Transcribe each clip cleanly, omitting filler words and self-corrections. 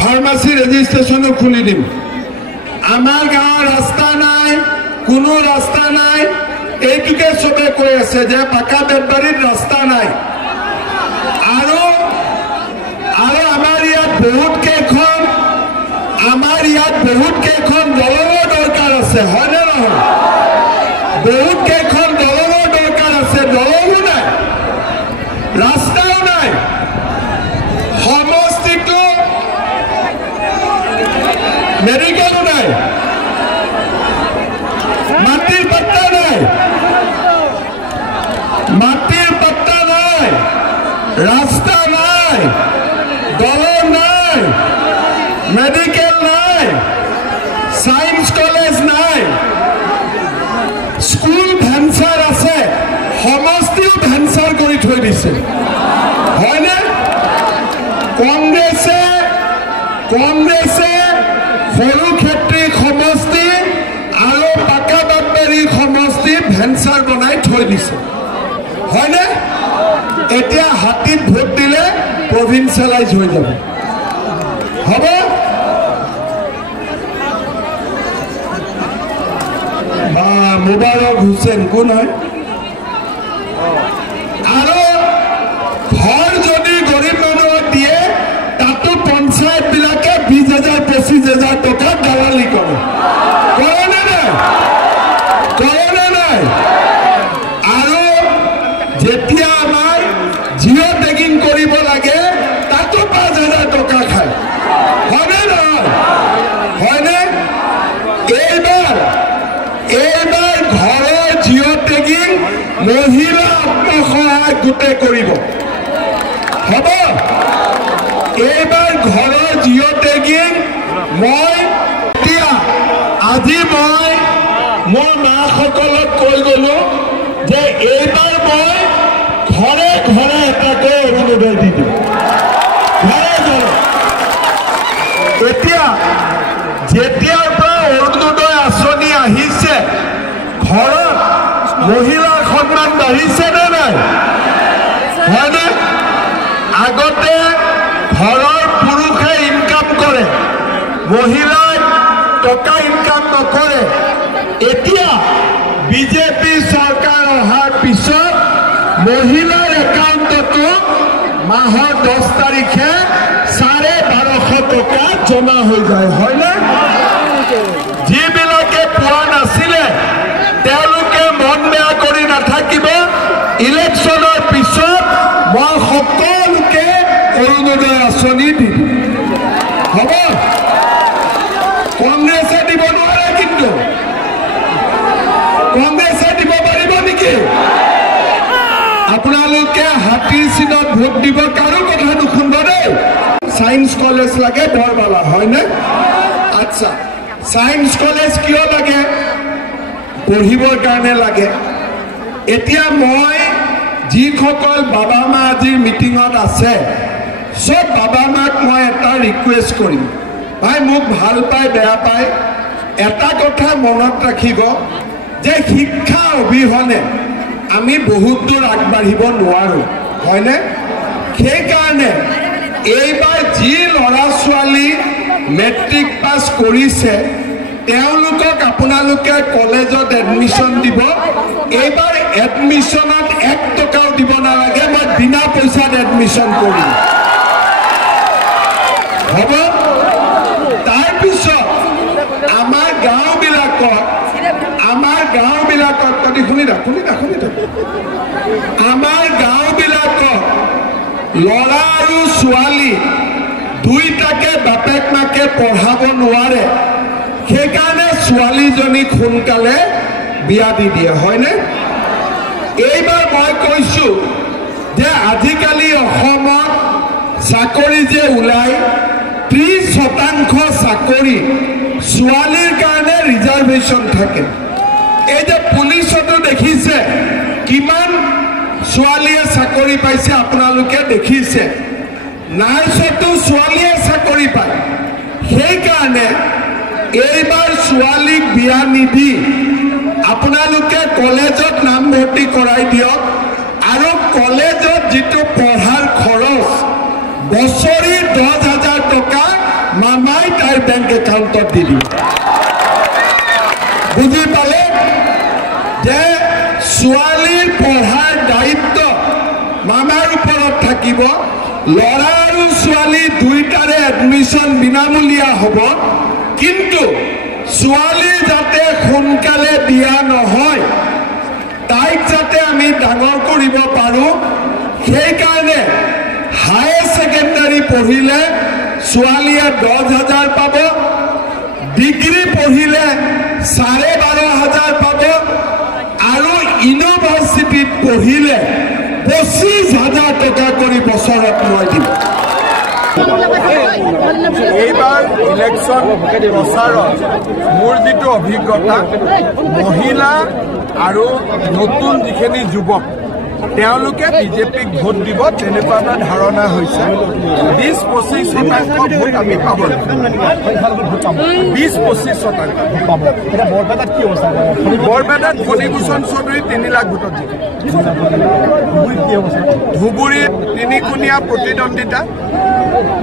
Pharmacy ৰেজিষ্ট্ৰেশ্যনো খুলি দিম। আমাৰ গাঁৱৰ ৰাস্তা নাই, কোনো ৰাস্তা নাই, এইটোকে চবে কৈ আছে যে পাকা বেতবাৰীত ৰাস্তা নাই। আৰু আমাৰ ইয়াত বহুত কেইখন দলঙৰ দৰকাৰ আছে, হয়নে নহয়? বহুত কেইখন দলঙৰ দৰকাৰ আছে, দলঙো নাই, ৰাস্তাও নাই। সমষ্টিটো মেডিকেলো নাই, মাটিৰ পাত্তা নাই, ৰাস্তা নাই, দলং নাই, মেডিকেল নাই, সায়েন্স কলেজ নাই, স্কুল ভেঞ্চাৰ আছে, সমষ্টিও ভেঞ্চাৰ কৰি থৈ দিছে, হয়নে? কংগ্ৰেছে সৰু ক্ষেত্ৰী সমষ্টি আৰু পাকা বেতবাৰী সমষ্টি ভেঞ্চাৰ বনাই থৈ দিছে, হয়নে? এতিয়া হাতীত ভোট দিলে প্ৰভিন্সিয়েলাইজ হৈ যাব, হ'ব? মুবাৰক হুছেইন কোন হয়? আৰু ঘৰ যদি গৰীব মানুহক দিয়ে তাতো পঞ্চায়ত বিলাকে 20,000 25,000 টকা দালালি কৰে, কৰেনে নাই? আৰু যেতিয়া আমাৰ জিঅ' টেগিং কৰিব লাগে তাতো 5,000 টকা খায়, হয়নে নহয়? হয়নে? এইবাৰ ঘৰৰ জিঅ' টেগিং মহিলা আত্মসহায়ক গোটে কৰিব, হ'ব? এইবাৰ ঘৰৰ জিঅ' টেগিং আজি মই মোৰ মাসকলক কৈ গলো যে এইবাৰ মই ঘৰে ঘৰে এটাকৈ অৰুণোদয় দি দিম, ঘৰে ঘৰে। এতিয়া যেতিয়াৰ পৰা অৰুণোদয় আঁচনি আহিছে ঘৰত মহিলাৰ সন্মান বাঢ়িছে নে নাই? হয়নে? আগতে ঘৰৰ পুৰুষে ইনকাম কৰে, মহিলাই টকা ইনকাম নকৰে। এতিয়া বিজেপি চৰকাৰ অহাৰ পিছত মহিলাৰ একাউণ্টতো মাহৰ 10 তাৰিখে 1250 টকা জমা হৈ যায়, হয়নে? যিবিলাকে পোৱা নাছিলে তেওঁলোকে মন বেয়া কৰি নাথাকিব, ইলেকশ্যনৰ পিছত মই সকলোকে অৰুণোদয় আঁচনি দিম, হ'ব? কংগ্ৰেছে দিব নোৱাৰে, কিন্তু কংগ্ৰেছে দিব পাৰিব নেকি? আপোনালোকে হাতীৰ চিনত ভোট দিব, কাৰো কথা নুশুনিব দেই। সায়েন্স কলেজ লাগে বৰবালা, হয়নে? আচ্ছা, সায়েন্স কলেজ কিয় লাগে? পঢ়িবৰ কাৰণে লাগে। এতিয়া মই যিসকল বাবা মা আজিৰ মিটিঙত আছে সব বাবা মাক মই এটা ৰিকুৱেষ্ট কৰিম, ভাই মোক ভাল পায় বেয়া পায় এটা কথা মনত ৰাখিব যে শিক্ষা অবিহনে আমি বহুত দূৰ আগবাঢ়িব নোৱাৰো, হয়নে? সেইকাৰণে এইবাৰ যি ল'ৰা ছোৱালী মেট্ৰিক পাছ কৰিছে তেওঁলোকক আপোনালোকে কলেজত এডমিশ্যন দিব। এইবাৰ এডমিশ্যনত 1 টকাও দিব নালাগে, মই বিনা পইচাত এডমিশ্যন কৰিম, হ'ব? তাৰপিছত আমাৰ গাঁওবিলাকত কতি শুনি থাক আমাৰ গাঁওবিলাকত ল'ৰা আৰু ছোৱালী দুইটাকে বাপেক মাকে পঢ়াব নোৱাৰে, সেইকাৰণে ছোৱালীজনীক সোনকালে বিয়া দি দিয়ে, হয়নে? এইবাৰ মই কৈছো যে আজিকালি অসমত চাকৰি যে ওলাই 30% চাকৰি ছোৱালীৰ কাৰণে ৰিজাৰ্ভেশ্যন থাকে। এই যে পুলিচতো দেখিছে কিমান ছোৱালীয়ে চাকৰি পাইছে, আপোনালোকে দেখিছে। নাৰ্ছতো ছোৱালীয়ে চাকৰি পায়। সেইকাৰণে এইবাৰ ছোৱালীক বিয়া নিদি আপোনালোকে কলেজত নাম ভৰ্তি কৰাই দিয়ক, আৰু কলেজত যিটো পঢ়াৰ খৰচ বছৰি 10,000 টকা একাউণ্টত দি দিব বুজি পালে যে ছোৱালীৰ পঢ়াৰ দায়িত্ব মামাৰ ওপৰত থাকিব ল'ৰা আৰু ছোৱালী দুইটাৰে এডমিশ্যন বিনামূলীয়া হ'ব কিন্তু ছোৱালী যাতে সোনকালে দিয়া নহয় তাইক যাতে আমি ডাঙৰ কৰিব পাৰোঁ সেইকাৰণে হায়াৰ ছেকেণ্ডাৰী পঢ়িলে ছোৱালীয়ে 10,000 পাব ডিগ্ৰী পঢ়িলে 12,500 পাব আৰু ইউনিভাৰ্চিটিত পঢ়িলে 25,000 টকা কৰি বছৰত মই দিম এইবাৰ ইলেকশ্যন প্ৰচাৰত মোৰ যিটো অভিজ্ঞতা মহিলা আৰু নতুন যিখিনি যুৱক তেওঁলোকে বিজেপিক ভোট দিব তেনেকুৱা এটা ধাৰণা হৈছে 20-25% ভোট আমি পাব 20-25% বৰপেটাত ফণীভূষণ চৌধুৰী 3 লাখ ভোটত ধুবুৰীত 3-কোণীয়া প্ৰতিদ্বন্দ্বিতা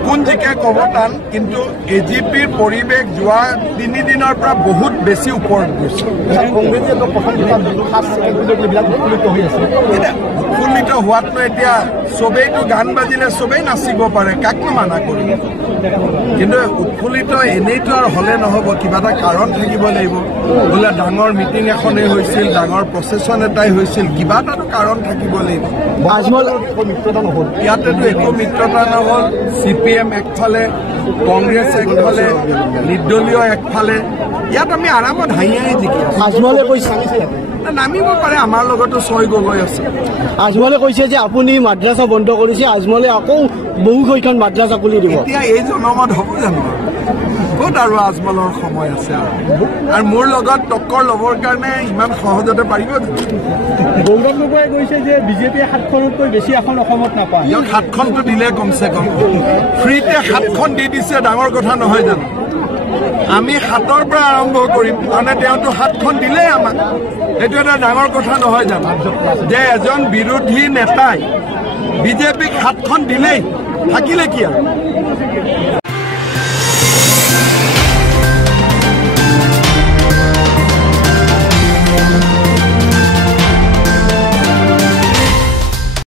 কোন জিকে ক'ব টান কিন্তু এজিপিৰ পৰিৱেশ যোৱা 3 দিনৰ পৰা বহুত বেছি ওপৰত গৈছে উৎফুল্লিত হোৱাতনো এতিয়া চবেইতো গান বাজিলে চবেই নাচিব পাৰে কাকনো মানা কৰিব কিন্তু উৎফুল্লিত এনেইতো আৰু হ'লে নহ'ব কিবা এটা কাৰণ থাকিব লাগিব বোলে ডাঙৰ মিটিং এখনেই হৈছিল ডাঙৰ প্ৰচেছন এটাই হৈছিল কিবা এটাতো কাৰণ থাকিব লাগিব ইয়াতেতো একো মিত্ৰতা নহ'ল CPM একফালে কংগ্ৰেছ একফালে নিৰ্দলীয় একফালে ইয়াত আমি আৰামত হাঁহি জিকি নামিব পাৰে আমাৰ লগতো 6 গগৈ আছে আজমলে কৈছে যে আপুনি মাদ্ৰাছা বন্ধ কৰিছে আজমলে আকৌ বহু কেইখন মাদ্ৰাছা খুলি দিব এতিয়া এই জনমত হ'ব জানো ক'ত আৰু আজমলৰ সময় আছে আৰু মোৰ লগত টক্কৰ ল'বৰ কাৰণে ইমান সহজতে পাৰিব গৌৰৱ গগৈয়ে কৈছে যে বিজেপিয়ে 7খনতকৈ বেছি আসন অসমত নাপায় ইয়াক 7খনটো দিলে কমচে কম ফ্ৰীতে 7খন দি দিছে ডাঙৰ কথা নহয় জানো আমি 7ৰ পৰা আৰম্ভ কৰিম মানে তেওঁতো 7খন দিলেই আমাক এইটো এটা ডাঙৰ কথা নহয় জানো যে এজন বিৰোধী নেতাই বিজেপিক 7খন দিলেই থাকিলে কি আৰু